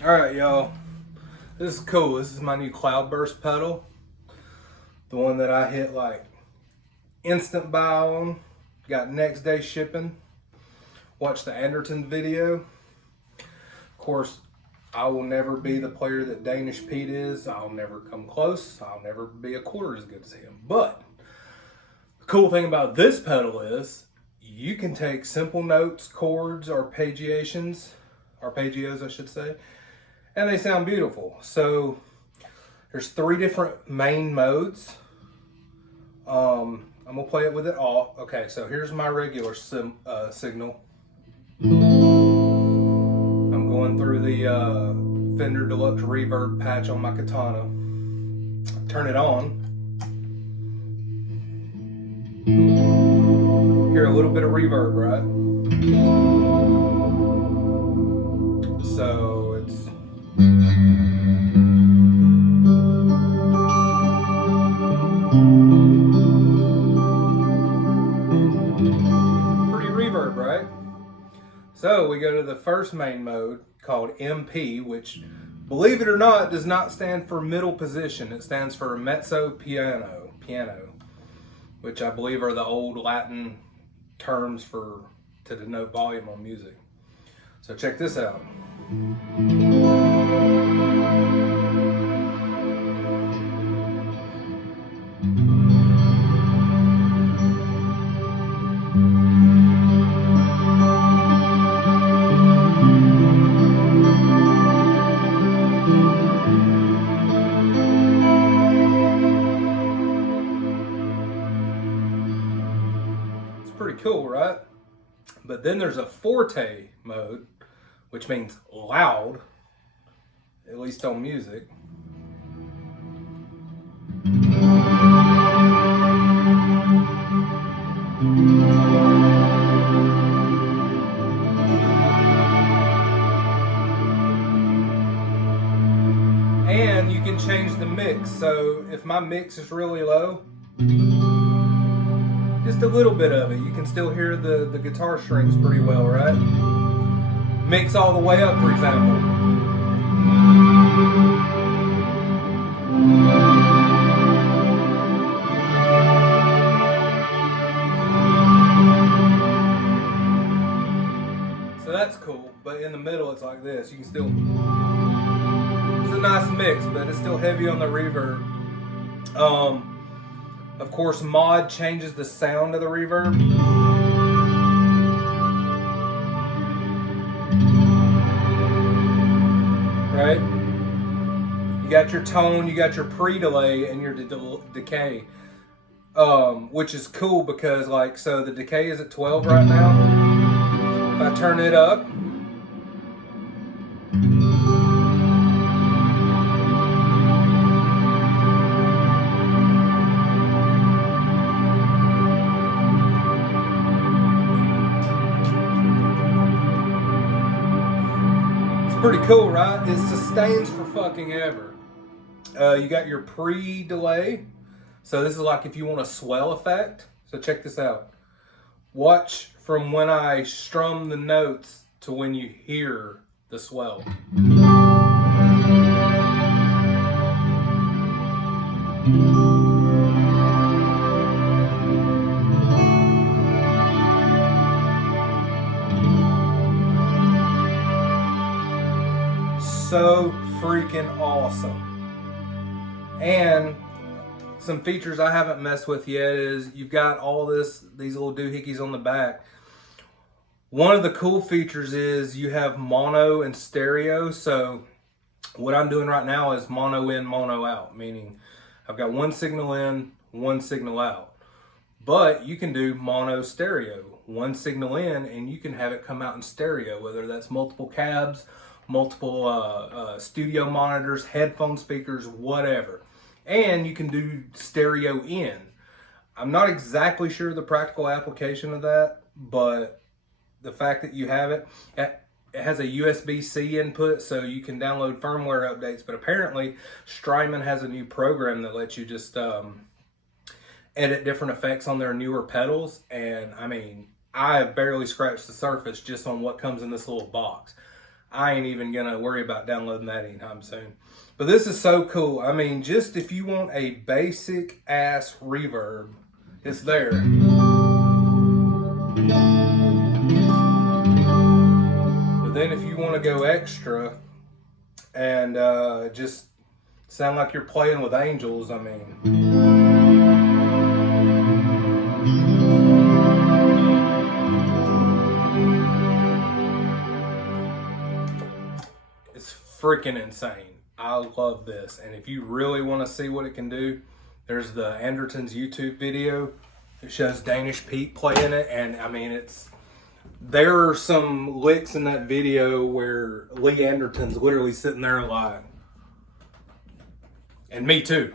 Alright, y'all. This is cool. This is my new Cloudburst pedal. The one that I hit like instant buy on. Got next day shipping. Watched the Anderton video. Of course, I will never be the player that Danish Pete is. I'll never come close. I'll never be a quarter as good as him. But the cool thing about this pedal is you can take simple notes, chords, arpeggiations, arpeggios I should say, and they sound beautiful. So there's 3 different main modes. I'm gonna play it with it all. Okay, so here's my regular signal. I'm going through the Fender Deluxe reverb patch on my Katana. Turn it on. Hear a little bit of reverb, right? So it's pretty reverb, right? So we go to the first main mode called MP, which, believe it or not, does not stand for middle position. It stands for mezzo piano, which I believe are the old Latin terms to denote volume on music. So check this out. Pretty cool, right? But then there's a forte mode, which means loud, at least on music. And you can change the mix. So if my mix is really low, just a little bit of it, you can still hear the guitar strings pretty well, right? Mix all the way up, for example. So that's cool, but in the middle it's like this. You can still, it's a nice mix, but it's still heavy on the reverb. Of course, mod changes the sound of the reverb. Right? You got your tone, you got your pre-delay, and your decay. Which is cool because, like, so the decay is at 12 right now. If I turn it up, pretty cool, right? It sustains for fucking ever. You got your pre-delay. So this is like if you want a swell effect. So check this out. Watch from when I strum the notes to when you hear the swell. So freaking awesome. And some features I haven't messed with yet is you've got all these little doohickeys on the back. One of the cool features is you have mono and stereo. So what I'm doing right now is mono in, mono out, meaning I've got one signal in, one signal out. But you can do mono stereo, one signal in, and you can have it come out in stereo, whether that's multiple cabs, multiple studio monitors, headphone speakers, whatever. And you can do stereo in. I'm not exactly sure the practical application of that, but the fact that you have it has a USB-C input, so you can download firmware updates. But apparently, Strymon has a new program that lets you just edit different effects on their newer pedals. And I mean, I have barely scratched the surface just on what comes in this little box. I ain't even gonna worry about downloading that anytime soon. But this is so cool. I mean, just if you want a basic ass reverb, it's there. But then if you want to go extra and just sound like you're playing with angels, I mean. It's freaking insane. I love this. And if you really want to see what it can do, there's the Anderton's YouTube video. It shows Danish Pete playing it. And I mean, there are some licks in that video where Lee Anderton's literally sitting there like, and me too.